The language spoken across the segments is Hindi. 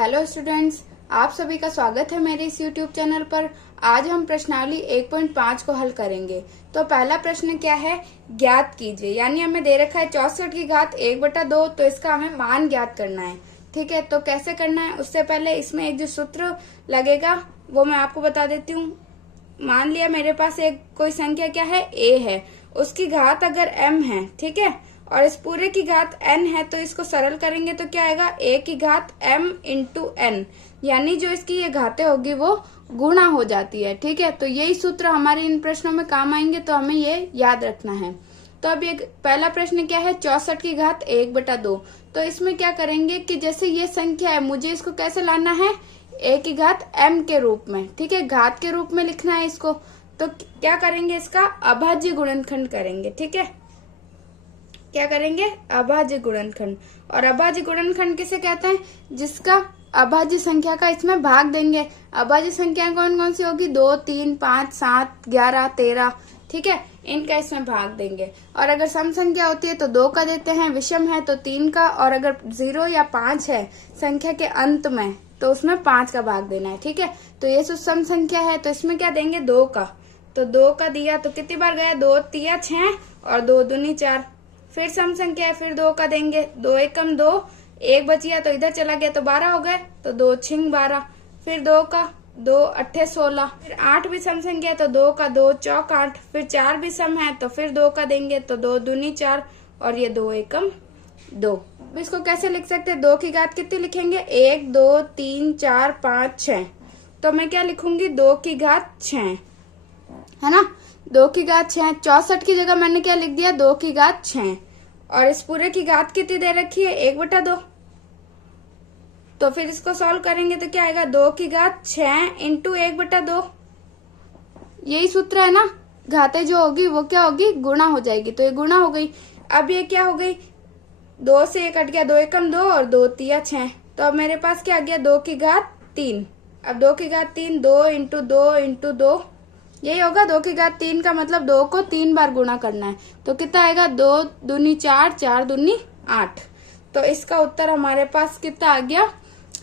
हेलो स्टूडेंट्स, आप सभी का स्वागत है मेरे इस यूट्यूब चैनल पर। आज हम प्रश्नावली 1.5 को हल करेंगे। तो पहला प्रश्न क्या है, ज्ञात कीजिए। यानी हमें दे रखा है 64 की घात 1/2, तो इसका हमें मान ज्ञात करना है। ठीक है, तो कैसे करना है, उससे पहले इसमें एक जो सूत्र लगेगा वो मैं आपको बता देती हूँ। मान लिया मेरे पास एक कोई संख्या क्या है, a है, उसकी घात अगर m है, ठीक है, और इस पूरे की घात n है, तो इसको सरल करेंगे तो क्या आएगा, a की घात m इंटू n, यानी जो इसकी ये घातें होगी वो गुणा हो जाती है। ठीक है, तो यही सूत्र हमारे इन प्रश्नों में काम आएंगे, तो हमें ये याद रखना है। तो अब ये पहला प्रश्न क्या है, 64 की घात 1/2। तो इसमें क्या करेंगे कि जैसे ये संख्या है, मुझे इसको कैसे लाना है, a की घात m के रूप में, ठीक है, घात के रूप में लिखना है इसको। तो क्या करेंगे, इसका अभाज्य गुणनखंड करेंगे। ठीक है, क्या करेंगे, अभाज्य गुणनखंड। और अभाज्य गुणनखंड किसे कहते हैं, जिसका अभाज्य संख्या का इसमें भाग देंगे। अभाज्य संख्या कौन कौन सी होगी, 2, 3, 5, 7, 11, 13, ठीक है, इनका इसमें भाग देंगे। और अगर सम संख्या होती है तो 2 का देते हैं, विषम है तो 3 का, और अगर 0 या 5 है संख्या के अंत में तो उसमें 5 का भाग देना है। ठीक है, तो ये सम संख्या है तो इसमें क्या देंगे, 2 का। तो 2 का दिया तो कितनी बार गया, 2 तिया 6 और 2 दूनी 4। फिर सम संख्या है, फिर 2 का देंगे, 2 एकम 2, 1 बचिया तो इधर चला गया तो 12 हो गए, तो 2 छिंग 12। फिर 2 का, 2 अट्ठे 16। फिर 8 भी सम संख्या है तो 2 का, 2 चौक 8। फिर 4 भी सम है तो फिर 2 का देंगे, तो 2 दूनी 4 और ये 2 एकम 2। इसको कैसे लिख सकते हैं, 2 की घात कितनी लिखेंगे, 1, 2, 3, 4, 5, 6। तो मैं क्या लिखूंगी, 2 की घात 6, है ना, 2 की घात 6। 64 की जगह मैंने क्या लिख दिया, 2 की घात 6। और इस पूरे की घात कितनी दे रखी है, 1/2। तो फिर इसको सॉल्व करेंगे तो क्या आएगा, 2 की घात 6 इंटू 1/2। यही सूत्र है ना, घातें जो होगी वो क्या होगी, गुणा हो जाएगी, तो ये गुणा हो गई। अब ये क्या हो गई, 2 से 1 कट गया, 2 एकम 2 और 2 तिया 6। तो अब मेरे पास क्या आ गया, 2 की घात 3। अब 2 की घात 3, 2 इंटू 2 इंटू 2, यही होगा। 2 की घात 3 का मतलब 2 को 3 बार गुणा करना है, तो कितना आएगा, 2 दूनी 4, 4 दूनी 8। तो इसका उत्तर हमारे पास कितना आ गया,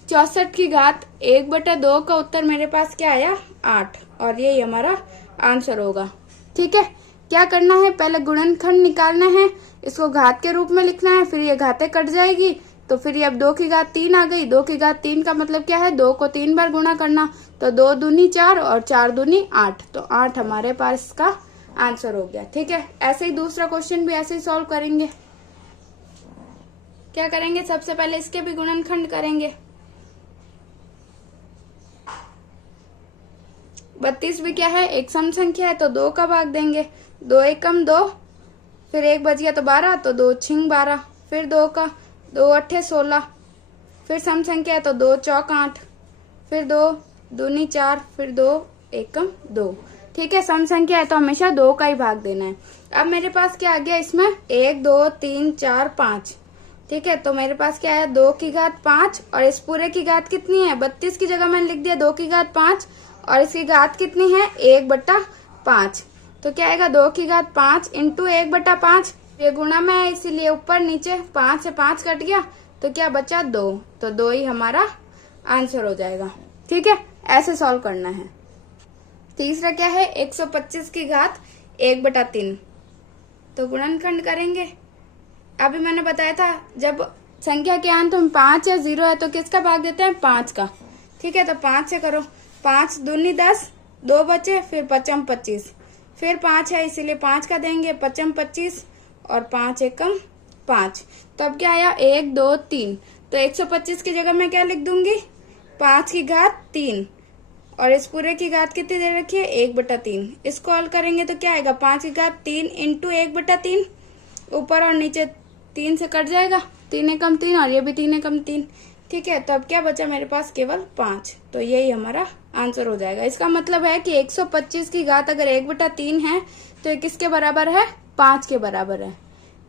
64 की घात 1/2 का उत्तर मेरे पास क्या आया, 8, और यही हमारा आंसर होगा। ठीक है, क्या करना है, पहले गुणनखंड निकालना है, इसको घात के रूप में लिखना है, फिर ये घातें कट जाएगी, तो फिर ये अब 2 की घात 3 आ गई। 2 की घात 3 का मतलब क्या है, 2 को 3 बार गुणा करना, तो 2 दूनी 4 और 4 दूनी 8, तो 8 हमारे पास इसका आंसर हो गया। ठीक है, ऐसे ही दूसरा क्वेश्चन भी ऐसे ही सॉल्व करेंगे। क्या करेंगे, सबसे पहले इसके भी गुणनखंड करेंगे। 32 भी क्या है, एक सम संख्या है तो 2 का भाग देंगे, 2 एकम 2, फिर 1 बच गया तो 12, तो 2 छिंग 12। फिर 2 का, 2 अट्ठे 16। फिर सम संख्या है तो 2 चौक 8। फिर 2 दूनी 4, फिर 2 एकम 2। ठीक है, सम संख्या है तो हमेशा 2 का ही भाग देना है। अब मेरे पास क्या आ गया, इसमें 1, 2, 3, 4, 5। ठीक है, तो मेरे पास क्या है, 2 की घात 5, और इस पूरे की घात कितनी है, 32 की जगह मैंने लिख दिया 2 की घात 5, और इसकी घात कितनी है, 1/5। तो क्या आएगा, 2 की घात 5 इंटू 1/5। ये गुणा में है इसीलिए ऊपर नीचे 5 से 5 कट गया, तो क्या बचा, 2, तो 2 ही हमारा आंसर हो जाएगा। ठीक है, ऐसे सॉल्व करना है। तीसरा क्या है, 125 की घात 1/3। तो गुणनखंड करेंगे। अभी मैंने बताया था, जब संख्या के अंत में 5 या 0 है तो किसका भाग देते हैं, 5 का। ठीक है, तो 5 से करो, 5 दूनी 10, 2 बचे, फिर 5 25, फिर 5 है इसीलिए 5 का देंगे, 5 25 और 5 एकम 5। तो अब क्या आया, 1, 2, 3। तो 125 की जगह मैं क्या लिख दूंगी, 5 की घात 3, और इस पूरे की घात कितनी दे रखी है, 1/3। इसको हल करेंगे तो क्या आएगा, 5 की घात 3 इंटू 1/3, ऊपर और नीचे 3 से कट जाएगा, 3 एकम 3 और ये भी 3 एकम 3। ठीक है, तो अब क्या बचा मेरे पास, केवल 5, तो यही हमारा आंसर हो जाएगा। इसका मतलब है कि 125 की घात अगर 1/3 है तो ये किसके बराबर है, 5 के बराबर है।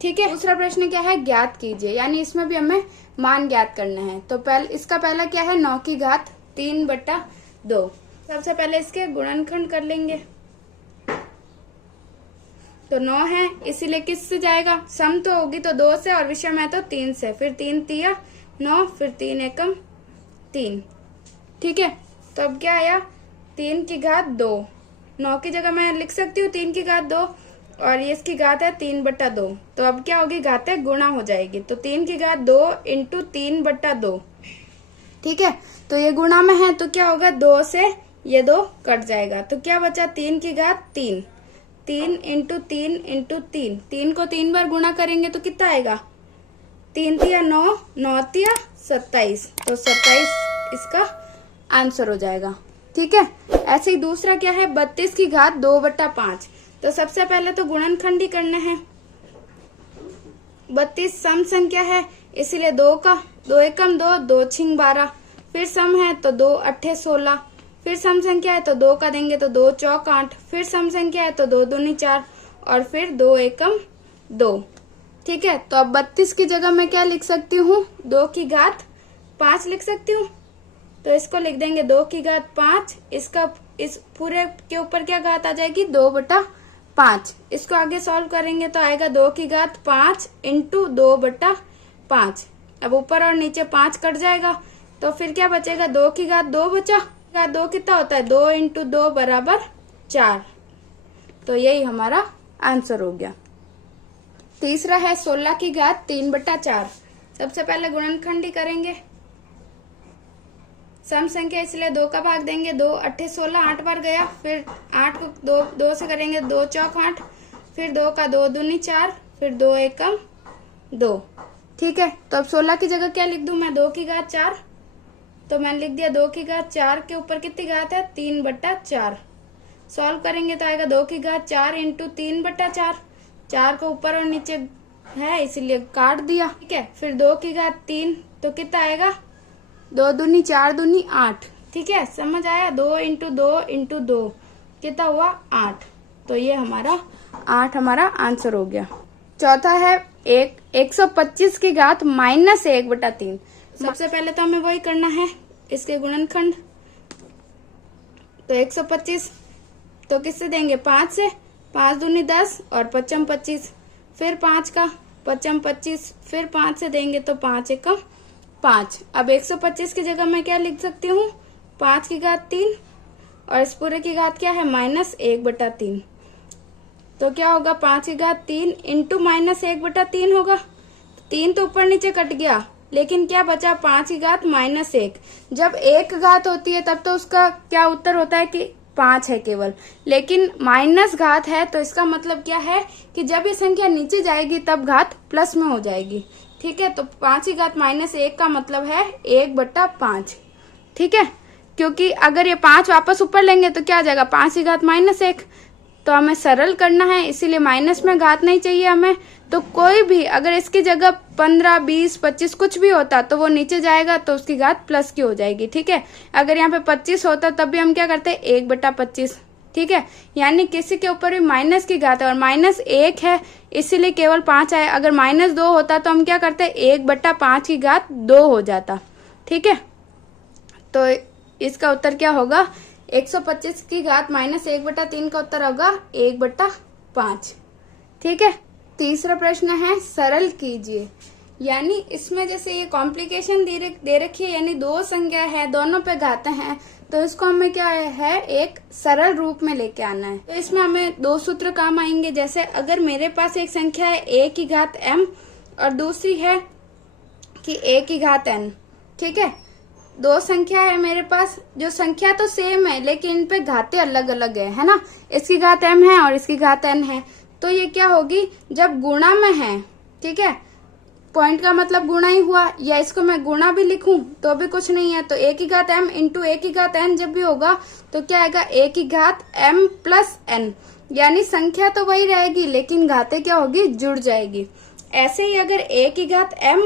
ठीक है, दूसरा प्रश्न क्या है, ज्ञात कीजिए, यानी इसमें भी हमें मान ज्ञात करना है। तो इसका पहला क्या है, 9 की घात 3/2। सबसे पहले इसके गुणनखंड कर लेंगे। तो 9 है इसीलिए किस से जाएगा, सम तो होगी तो 2 से, और विषम है तो 3 से। फिर 3 तिया 9, फिर 3 एकम 3। ठीक है, तो अब क्या आया 3 की घात 2। 9 की जगह मैं लिख सकती हूँ 3 की घात 2 और ये इसकी घात है 3/2। तो अब क्या होगी, घातें गुणा हो जाएगी। तो 3 की घात 2 इंटू 3/2। ठीक है, तो ये गुणा में है तो क्या होगा 2 से ये 2 कट जाएगा। तो क्या बचा 3 की घात 3। 3 इंटू 3 इंटू 3। 3 को 3 बार गुणा करेंगे तो कितना आएगा, 3 तिया 9, 9 तिया 27। तो 27 इसका आंसर हो जाएगा। ठीक है, ऐसे ही दूसरा क्या है 32 की घात 2/5। तो सबसे पहले तो गुणनखंड ही करना है। 32 सम संख्या है इसीलिए 2 का 2 एकम 2, 2 छिंग 12। फिर सम है तो 2 अट्ठे 16। फिर सम संख्या है तो 2 का देंगे तो 2 चौक 8। फिर सम संख्या है तो 2 दूनी 4 और फिर 2 एकम 2। ठीक है, तो अब 32 की जगह मैं क्या लिख सकती हूँ, 2 की घात 5 लिख सकती हूँ। तो इसको लिख देंगे 2 की घात 5। इसका इस पूरे के ऊपर क्या घात आ जाएगी, 2/5। इसको आगे सॉल्व करेंगे तो आएगा 2 की घात 5 इंटू 2/5। अब ऊपर और नीचे 5 कट जाएगा तो फिर क्या बचेगा, 2 की घात 2 बचा। घात 2 कितना होता है, 2 इंटू 2 बराबर 4। तो यही हमारा आंसर हो गया। तीसरा है 16 की घात 3/4। सबसे पहले गुणनखंड ही करेंगे। सम संख्या इसलिए 2 का भाग देंगे, 2 अट्ठे 16, 8 बार गया। फिर 8 को 2 से करेंगे, 2 चौक 8। फिर 2 का 2 दूनी 4। फिर 2 एकम 2। ठीक है, तो अब 16 की जगह क्या लिख दूं मैं, 2 की घात 4। तो मैंने लिख दिया 2 की घात 4 के ऊपर कितनी घात है, 3/4। सॉल्व करेंगे तो आएगा 2 की घात 4 इंटू 3/4। 4 को ऊपर और नीचे है इसीलिए काट दिया। ठीक है, फिर 2 की घात 3 तो कितना आएगा, 2 दूनी 4 दूनी 8। ठीक है, समझ आया, 2 इंटू 2 इंटू 2 कितना हुआ 8। तो ये हमारा 8 हमारा आंसर हो गया। चौथा है 125 की घात -1/3। सबसे पहले तो हमें वही करना है, इसके गुणनखंड। तो 125 तो किससे देंगे, 5 से। 5 दूनी 10 और 5 25। फिर 5 का 5 25। फिर 5 से देंगे तो 5 एकम 5। अब 125 की जगह मैं क्या लिख सकती हूँ, 5 की घात 3 और इस पूरे की घात क्या है, -1/3। तो क्या होगा, 5 की घात 3 इंटू -1/3 होगा। 3 तो ऊपर नीचे कट गया लेकिन क्या बचा, 5 की घात -1। जब एक घात होती है तब तो उसका क्या उत्तर होता है कि 5 है केवल, लेकिन माइनस घात है तो इसका मतलब क्या है कि जब ये संख्या नीचे जाएगी तब घात प्लस में हो जाएगी। ठीक है, तो 5 की घात -1 का मतलब है 1/5। ठीक है, क्योंकि अगर ये 5 वापस ऊपर लेंगे तो क्या आ जाएगा, 5 की घात -1। तो हमें सरल करना है इसीलिए माइनस में घात नहीं चाहिए हमें। तो कोई भी अगर इसकी जगह 15, 20, 25 कुछ भी होता तो वो नीचे जाएगा तो उसकी घात प्लस की हो जाएगी। ठीक है, अगर यहाँ पे 25 होता तब भी हम क्या करते, 1/25। ठीक है, यानी किसी के ऊपर भी माइनस की घात है और -1 है इसीलिए केवल 5 आए। अगर -2 होता तो हम क्या करते, 1/5 की घात 2 हो जाता। ठीक है, तो इसका उत्तर क्या होगा, 125 की घात -1/3 का उत्तर होगा 1/5। ठीक है, तीसरा प्रश्न है सरल कीजिए। यानी इसमें जैसे ये कॉम्प्लिकेशन दे रखी है, यानी 2 संख्या है, दोनों पे घातें हैं, तो इसको हमें क्या है, एक सरल रूप में लेके आना है। तो इसमें हमें 2 सूत्र काम आएंगे। जैसे अगर मेरे पास एक संख्या है a की घात m और दूसरी है कि a की घात n। ठीक है, 2 संख्या है मेरे पास, जो संख्या तो सेम है लेकिन इन पे घातें अलग अलग है ना। इसकी घात m है और इसकी घात n है। तो ये क्या होगी, जब गुणा में है, ठीक है, पॉइंट का मतलब गुणा ही हुआ, या इसको मैं गुणा भी लिखूं तो भी कुछ नहीं है। तो a की घात m इंटू a की घात n जब भी होगा तो क्या आएगा, a की घात m प्लस n। यानी संख्या तो वही रहेगी लेकिन घातें क्या होगी, जुड़ जाएगी। ऐसे ही अगर a की घात m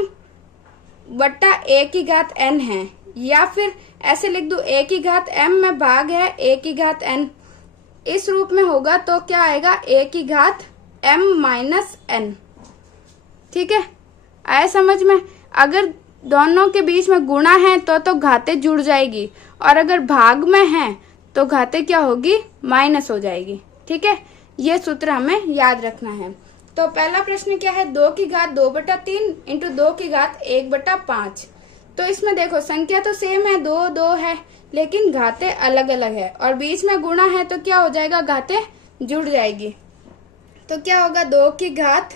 बट्टा a की घात n है, या फिर ऐसे लिख दू a की घात m में भाग है a की घात n, इस रूप में होगा तो क्या आएगा, a की घात m माइनस n। ठीक है, आए समझ में। अगर दोनों के बीच में गुणा है तो घातें जुड़ जाएगी और अगर भाग में है तो घातें क्या होगी, माइनस हो जाएगी। ठीक है, ये सूत्र हमें याद रखना है। तो पहला प्रश्न क्या है, 2 की घात 2/3 इंटू 2 की घात 1/5। तो इसमें देखो संख्या तो सेम है, 2 2 है, लेकिन घातें अलग अलग है और बीच में गुणा है तो क्या हो जाएगा, घातें जुड़ जाएगी। तो क्या होगा, 2 की घात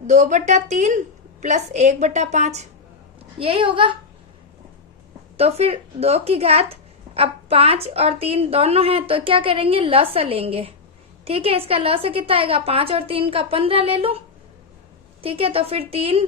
2/3 प्लस 1/5, यही होगा। तो फिर 2 की घात, अब 5 और 3 दोनों हैं तो क्या करेंगे, लसा लेंगे। ठीक है, इसका लसा कितना आएगा, 5 और 3 का 15 ले लो। ठीक है, तो फिर 3,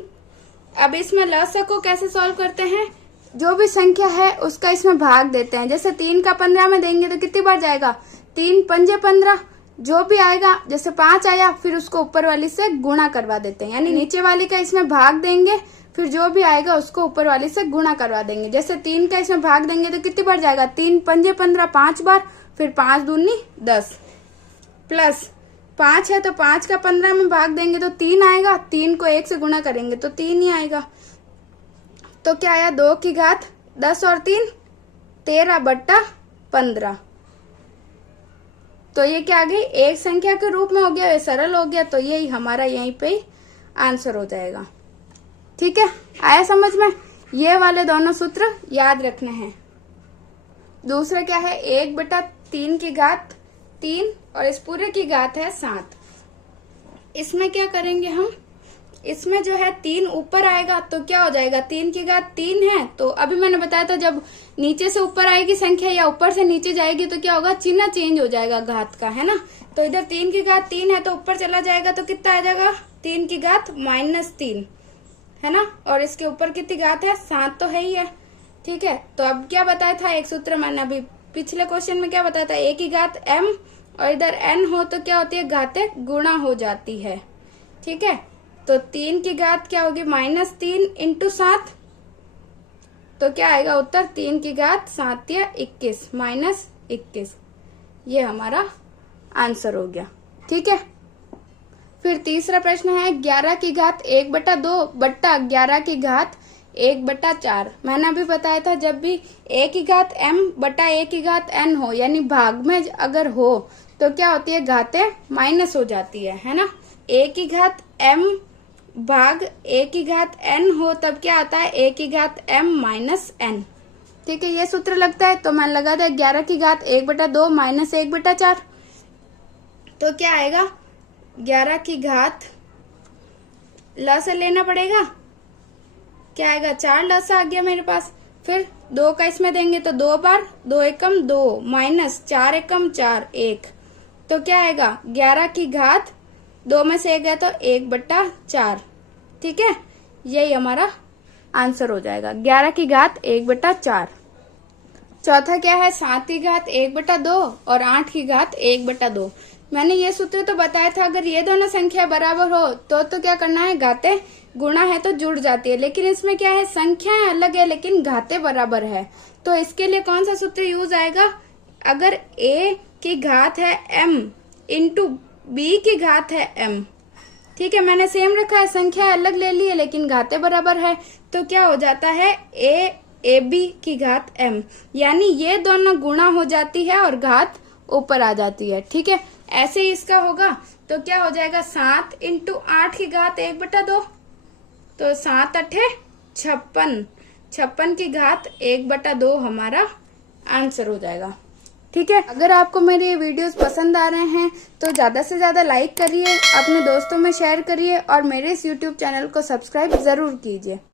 अब इसमें लसा को कैसे सॉल्व करते हैं, जो भी संख्या है उसका इसमें भाग देते हैं। जैसे 3 का 15 में देंगे तो कितनी बार जाएगा, 3 पंजे 15, जो भी आएगा, जैसे 5 आया फिर उसको ऊपर वाली से गुणा करवा देते हैं, यानी नीचे वाली का इसमें भाग देंगे, फिर जो भी आएगा उसको ऊपर वाली से गुणा करवा देंगे। जैसे 3 का इसमें भाग देंगे तो कितनी बार जाएगा, 3 पंजे 15, 5 बार, फिर 5 दूनी 10, प्लस 5 है तो 5 का 15 में भाग देंगे तो 3 आएगा, 3 को 1 से गुणा करेंगे तो 3 ही आएगा। तो क्या आया, 2 की घात 10 और 3 13/15। तो ये क्या आ गई, एक संख्या के रूप में हो गया, ये सरल हो गया, तो यही हमारा यहीं पे आंसर हो जाएगा। ठीक है, आया समझ में, ये वाले दोनों सूत्र याद रखने हैं। दूसरा क्या है, 1/3 की घात 3 और इस पूरे की घात है 7। इसमें क्या करेंगे हम, इसमें जो है 3 ऊपर आएगा तो क्या हो जाएगा, 3 की घात 3 है, तो अभी मैंने बताया था जब नीचे से ऊपर आएगी संख्या या ऊपर से नीचे जाएगी तो क्या होगा, चिन्ह चेंज हो जाएगा घात का, है ना। तो इधर 3 की घात 3 है तो ऊपर चला जाएगा तो कितना आ जाएगा, 3 की घात -3, है ना। और इसके ऊपर कितनी घात है, 7 तो है ही है। ठीक है, तो अब क्या बताया था, एक सूत्र मैंने अभी पिछले क्वेश्चन में क्या बताया था, a की घात m और इधर n हो तो क्या होती है, घातें गुणा हो जाती है। ठीक है, तो 3 की घात क्या होगी, -3 × 7, तो क्या आएगा उत्तर, 3 की घात 7 या 21 -21, ये हमारा आंसर हो गया। ठीक है, फिर तीसरा प्रश्न है 11 की घात 1/2 बट्टा 11 की घात 1/4। मैंने अभी बताया था जब भी a की घात m बटा a की घात n हो, यानी भाग में अगर हो तो क्या होती है, घातें माइनस हो जाती है ना। a की घात m भाग a की घात n हो तब क्या आता है, a की घात m -n। ठीक है, ये सूत्र लगता है तो मैंने लगा दिया 11 की घात 1/2 माइनस 1/4, तो क्या आएगा, 11 की घात लसा लेना पड़ेगा, क्या आएगा, 4 लसा आ गया मेरे पास। फिर 2 का इसमें देंगे तो 2 बार, 2 एकम 2 माइनस 4 एकम 4 1, तो क्या आएगा, 11 की घात 2 में से 1 गया तो 1/4। ठीक है, यही हमारा आंसर हो जाएगा, 11 की घात 1/4। चौथा क्या है, 7 की घात 1/2 और 8 की घात 1/2। मैंने ये सूत्र तो बताया था, अगर ये दोनों संख्या बराबर हो तो क्या करना है, घातें गुणा है तो जुड़ जाती है, लेकिन इसमें क्या है, संख्याएं अलग है लेकिन घातें बराबर है। तो इसके लिए कौन सा सूत्र यूज आएगा, अगर a की घात है m इंटू b की घात है m। ठीक है, मैंने सेम रखा है, संख्या अलग ले ली है लेकिन घातें बराबर है, तो क्या हो जाता है, ab की घात m, यानी ये दोनों गुणा हो जाती है और घात ऊपर आ जाती है। ठीक है, ऐसे ही इसका होगा तो क्या हो जाएगा, 7 × 8 की घात 1/2, तो 7 8 56, 56 की घात 1/2 हमारा आंसर हो जाएगा। ठीक है, अगर आपको मेरे ये वीडियोस पसंद आ रहे हैं तो ज्यादा से ज्यादा लाइक करिए, अपने दोस्तों में शेयर करिए और मेरे इस यूट्यूब चैनल को सब्सक्राइब जरूर कीजिए।